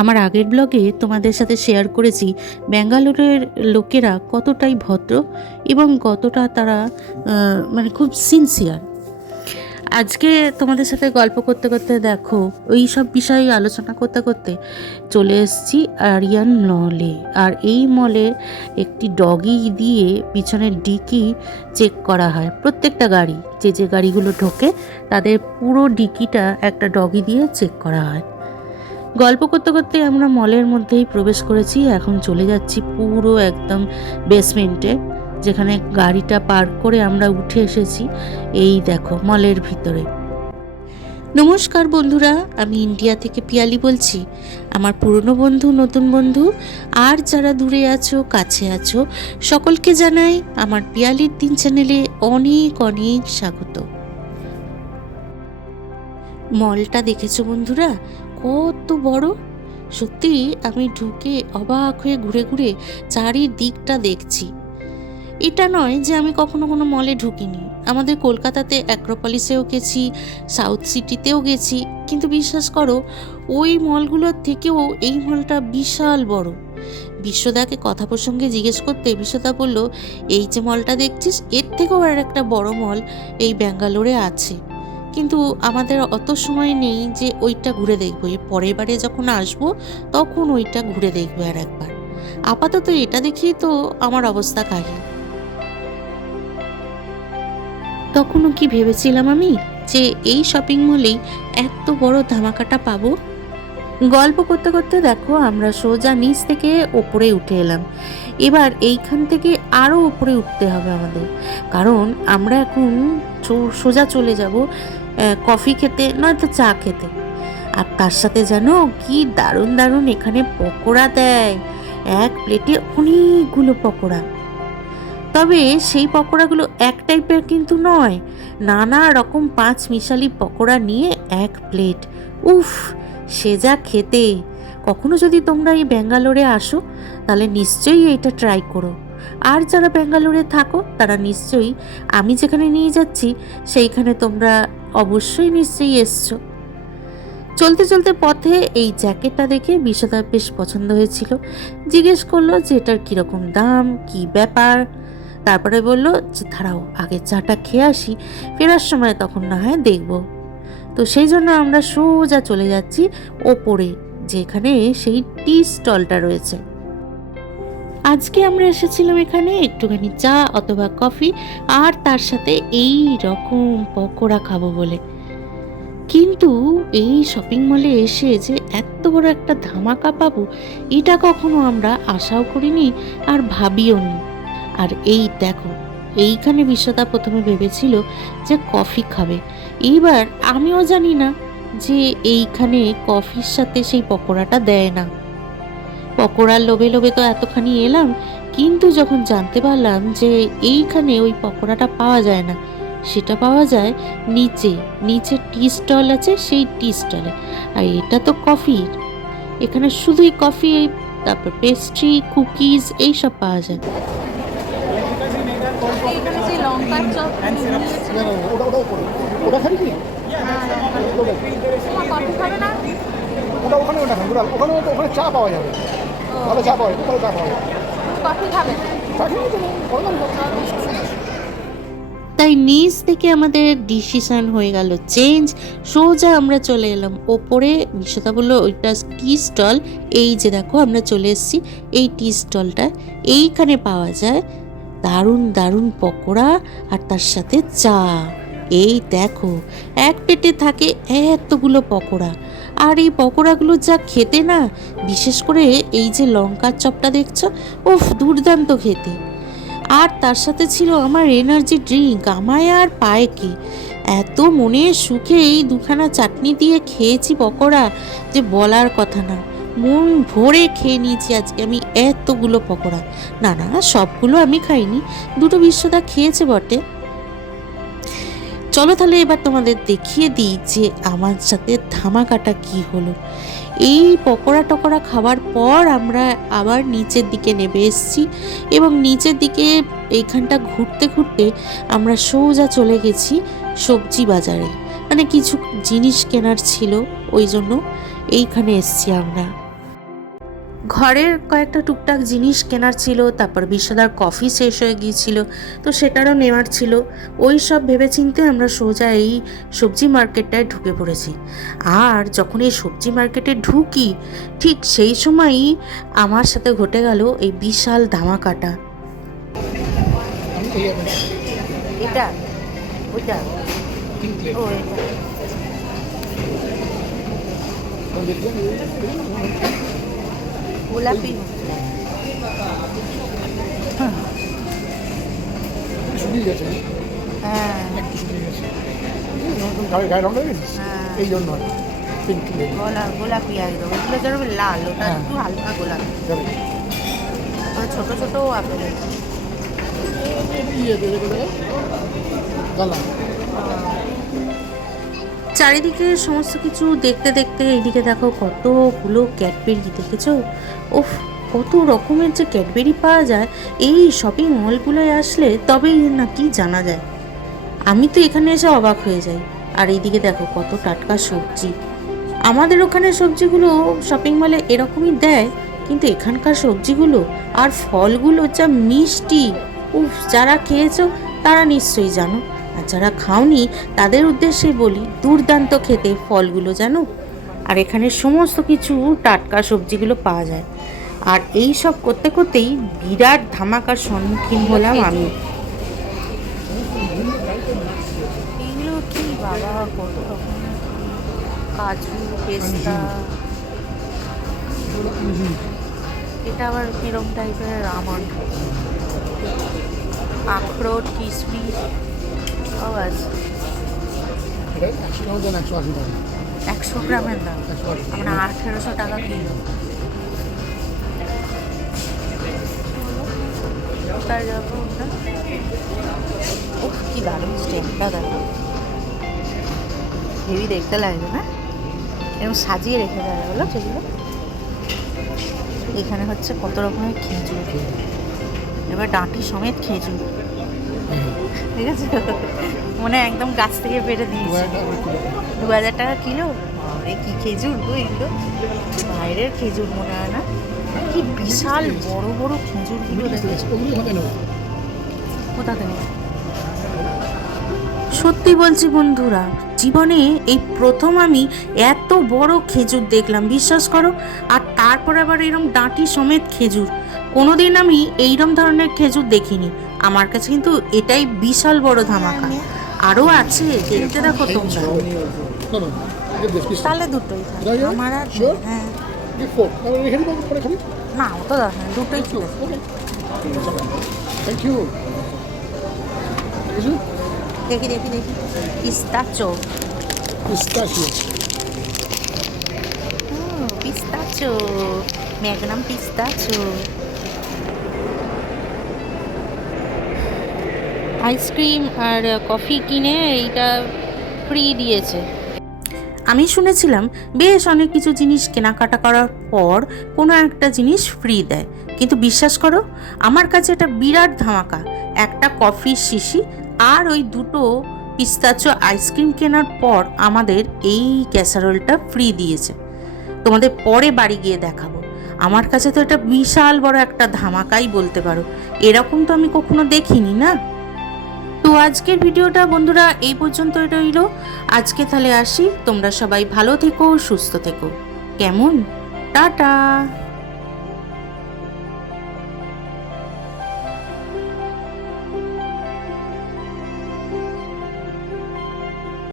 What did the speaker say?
আমার আগের ব্লগে তোমাদের সাথে শেয়ার করেছি, ব্যাঙ্গালোরের লোকেরা কতটাই ভদ্র এবং কতটা তারা মানে খুব সিনসিয়ার আজকে তোমাদের সাথে গল্প করতে করতে দেখো, ওই সব বিষয়ে আলোচনা করতে করতে চলে এসেছি আরিয়ান মলে আর এই মলে একটি ডগি দিয়ে পিছনের ডিকি চেক করা হয়। প্রত্যেকটা গাড়ি, যে যে গাড়িগুলো ঢোকে, তাদের পুরো ডিকিটা একটা ডগি দিয়ে চেক করা হয়। গল্প করতে করতে আমরা মলের মধ্যেই প্রবেশ করেছি। এখন চলে যাচ্ছি পুরো একদম বেসমেন্টে যেখানে গাড়িটা পার্ক করে আমরা উঠে এসেছি। এই দেখো, মলের ভিতরে। নমস্কার বন্ধুরা, আমি ইন্ডিয়া থেকে পিয়ালি বলছি। আমার পুরনো বন্ধু, নতুন বন্ধু, আর যারা দূরে আছো, কাছে আছো, সকলকে জানাই আমার পিয়ালির দিন চ্যানেলে অনেক অনেক স্বাগত। মলটা দেখেছ বন্ধুরা? কত বড়? সত্যি আমি ঢুকে অবাক হয়ে ঘুরে ঘুরে চারিদিকটা দেখছি। এটা নয় যে আমি কখনো কোনো মলে ঢুকিনি। আমাদের কলকাতাতে অ্যাক্রোপলিসেও গেছি সাউথ সিটিতেও গেছি। কিন্তু বিশ্বাস করো, ওই মলগুলোর থেকেও এই মলটা বিশাল বড়। বিশ্বদাকে কথা প্রসঙ্গে জিজ্ঞেস করতে বিশ্বদা বলল, এই যে মলটা দেখছিস, এর থেকেও আর একটা বড় মল এই ব্যাঙ্গালোরে আছে। কিন্তু আমাদের অত সময় নেই যে ওইটা ঘুরে দেখব। পরের বারে যখন আসব তখন ওইটা ঘুরে দেখব আর একবার। আপাতত এটা দেখেই তো আমার অবস্থা কাহিল তখনও কি ভেবেছিলাম আমি? যে এই শপিং মলেই এত বড় ধামাকাটা পাবো? গল্প করতে করতে দেখো আমরা সোজা নিচ থেকে ওপরে উঠে এলাম। এবার এইখান থেকে আরও ওপরে উঠতে হবে আমাদের। কারণ আমরা এখন সোজা চলে যাব। কফি খেতে, নয়তো চা খেতে। আর তার সাথে জানো, কি দারুণ দারুণ এখানে পকোড়া দেয়। এক প্লেটে অনেকগুলো পকোড়া। তবে সেই পকোড়াগুলো এক টাইপের কিন্তু নয়, নানা রকম পাঁচ মিশালি পকোড়া নিয়ে এক প্লেট। উফ, সে যা খেতে। কখনো যদি তোমরা এই ব্যাঙ্গালোরে আসো, তাহলে নিশ্চয়ই এটা ট্রাই করো। আর যারা ব্যাঙ্গালোরে থাকো, তারা নিশ্চয়ই আমি যেখানে নিয়ে যাচ্ছি, সেইখানে তোমরা অবশ্যই নিশ্চয়ই এসছো। চলতে চলতে পথে এই জ্যাকেটটা দেখে বিশদার বেশ পছন্দ হয়েছিল। জিজ্ঞেস করল যে এটার কীরকম দাম, কি ব্যাপার? তারপরে বলল যে, দাঁড়াও, আগে চাটা খেয়ে আসি, ফেরার সময় তখন না হয় দেখব। তো সেই জন্য আমরা সোজা চলে যাচ্ছি ওপরে, যেখানে সেই টি স্টলটা রয়েছে। আজকে আমরা এসেছিলাম এখানে একটুখানি চা অথবা কফি আর তার সাথে এই রকম পকোড়া খাব বলে। কিন্তু এই শপিং মলে এসে যে এত বড় একটা ধামাকা পাবো, এটা কখনো আমরা আশাও করিনি আর ভাবিও নি। আর এই দেখো, এইখানে বিশ্বতা প্রথমে ভেবেছিল যে কফি খাবে। এইবার আমিও জানি না যে এইখানে কফির সাথে সেই পকোড়াটা দেয় না। পকোড়ার লোভে লোভে তো এতখানি এলাম কিন্তু যখন জানতে পারলাম যে এইখানে ওই পকোড়াটা পাওয়া যায় না সেটা পাওয়া যায় নিচে নিচে টি স্টল আছে সেই টি স্টলে আর এটা তো কফির। এখানে শুধুই কফি তারপর পেস্ট্রি কুকিজ এইসব পাওয়া যায়। এখানে যে লঙ্কার চপ না, না, না, ওটা ওটা ওপরে। ওটা খাবি কি? তোমার কফি খাবে না ওটা ওখানে ওটা খাবি ওটা ওখানে ওখানে চা পাওয়া যাবে। কফি খাবে? না চা খেয়ে চলো তাই নিচ থেকে আমাদের ডিসিশন হয়ে গেল চেঞ্জ সোজা আমরা চলে এলাম ওপরে। বিশ্বতা বলল ওইটা টি স্টল এই যে দেখো আমরা চলে এসেছি। এই টি। স্টলটা এইখানে পাওয়া যায় দারুণ দারুণ পকোড়া আর তার সাথে চা। এই দেখো এক পেটে থাকে এতগুলো পকোড়া। আর এই পকোড়াগুলো যা খেতে না, বিশেষ করে এই যে লঙ্কার চপটা দেখছ, উফ, দুর্দান্ত খেতে। আর তার সাথে ছিল আমার এনার্জি ড্রিঙ্ক আমায় আর পায় কি? এত মনে সুখে এই দুখানা চাটনি দিয়ে খেয়েছি পকোড়া, যে বলার কথা না। মন ভরে খেয়ে নিয়েছি আজকে আমি এতগুলো পকোড়া। না না, সবগুলো আমি খাইনি। দুটো বিশ্বদা খেয়েছে বটে। চলো তাহলে এবার তোমাদের দেখিয়ে দিই যে আমার সাথে ধামাকাটা কি হলো। এই পকোড়া টকোড়া খাওয়ার পর আমরা আবার নিচের দিকে নেমে এসেছি এবং নিচের দিকে এইখানটা ঘুরতে ঘুরতে আমরা সোজা চলে গেছি সবজি বাজারে। মানে কিছু জিনিস কেনার ছিল, ওই জন্য এইখানে এসছি আমরা। ঘরের কয়েকটা টুকটাক জিনিস কেনার ছিল, তারপর বিশ্বদার কফি শেষ হয়ে গিয়েছিল, তো সেটারও নেওয়ার ছিল। ওই সব ভেবেচিন্তে আমরা সোজা এই সবজি মার্কেটটায় ঢুকে পড়েছি। আর যখন এই সবজি মার্কেটে ঢুকি, ঠিক সেই সময়ই আমার সাথে ঘটে গেল এই বিশাল ধামাকাটা। এখন এটা। গোলাপি। শুকিয়ে গেছে হ্যাঁ। একটু শুকিয়ে গেছে গায়ে রঙ হয়ে। গেছিস। এই জন্য গোলাপি একদম। যেন লাল ওটা হ্যাঁ। একটু হালকা গোলাপি। ছোট ছোট আপেল আছে। চারিদিকে সমস্ত কিছু দেখতে দেখতে এইদিকে দেখো কতগুলো ক্যাডবেরি, দেখেছ? ওফ, কত রকমের যে ক্যাডবেরি পাওয়া যায়, এই শপিং মলগুলোয় আসলে তবেই না কি জানা যায়। আমি তো এখানে এসে অবাক হয়ে যাই। আর এইদিকে দেখো কত টাটকা সবজি। আমাদের ওখানে সবজিগুলো শপিং মলে এরকমই দেয়, কিন্তু এখানকার সবজিগুলো আর ফলগুলো যা মিষ্টি, উফ, যারা খেয়েছো তারা নিশ্চয়ই জানো। আর যারা খাওনি তাদের উদ্দেশ্যে বলি দুর্দান্ত খেতে ফলগুলো জানো। আর এখানে সমস্ত কিছু টাটকা সবজিগুলো পাওয়া যায়। আর এই সব করতে করতেই বিরাট ধামাকার সম্মুখীন হলাম আমি। এগুলো কি বাবা কত রকম কাজু পেস্তা। এটা আবার কিরম টাইপের আমন্ড। আখরোট কিশমিশ। একশো গ্রামের আঠেরোশো টাকা কিলো। কি হেভি দেখতে লাগবে না? এরকম সাজিয়ে রেখে দেয় বলো সেগুলো। এখানে হচ্ছে কত রকমের খেজুর। এবার ডাঁটি সমেত খেজুর। ঠিক আছে? মানে একদম গাছ থেকে পেরে দিয়েছে। দু হাজার টাকা কিলো? কি খেজুর? গো এগুলো? বাইরের খেজুর মনে হয় না। কি বিশাল বড় বড় না কোথা থেকে? সত্যি বলছি বন্ধুরা, জীবনে এই প্রথম আমি এত বড় খেজুর দেখলাম, বিশ্বাস করো। আর তারপর আবার এরম ডাঁটি সমেত খেজুর। কোনোদিন আমি এইরম ধরনের খেজুর দেখিনি। আমার কাছে কিন্তু এটাই বিশাল বড় ধামাকা। আরও আছে দেখতে দেখো তোমরা। তাহলে দুটোই? আমার আর হ্যাঁ। না অত দরকার দুটোই ঠিক থ্যাংক ইউ দেখি দেখি দেখি। Pistachio pistachio pistachio Magnum pistachio ice cream আর কফি কিনে এইটা ফ্রি দিয়েছে। আমি শুনেছিলাম, বেশ অনেক কিছু জিনিস কেনাকাটা করার পর কোনো একটা জিনিস ফ্রি দেয়। কিন্তু বিশ্বাস করো, আমার কাছে এটা বিরাট ধামাকা, একটা কফির শিশি আর ওই দুটো পিস্তাচো আইসক্রিম কেনার পর আমাদের এই ক্যাসারোলটা ফ্রি দিয়েছে। তোমাদের পরে বাড়ি গিয়ে দেখাবো। আমার কাছে তো এটা বিশাল বড় একটা ধামাকাই বলতে পারো। এরকম তো আমি কখনো দেখিনি, না? তো আজকের ভিডিওটা বন্ধুরা এই পর্যন্ত রইল। আজকে তাহলে আসি। তোমরা সবাই ভালো থেকো, সুস্থ থেকো। কেমন? টাটা!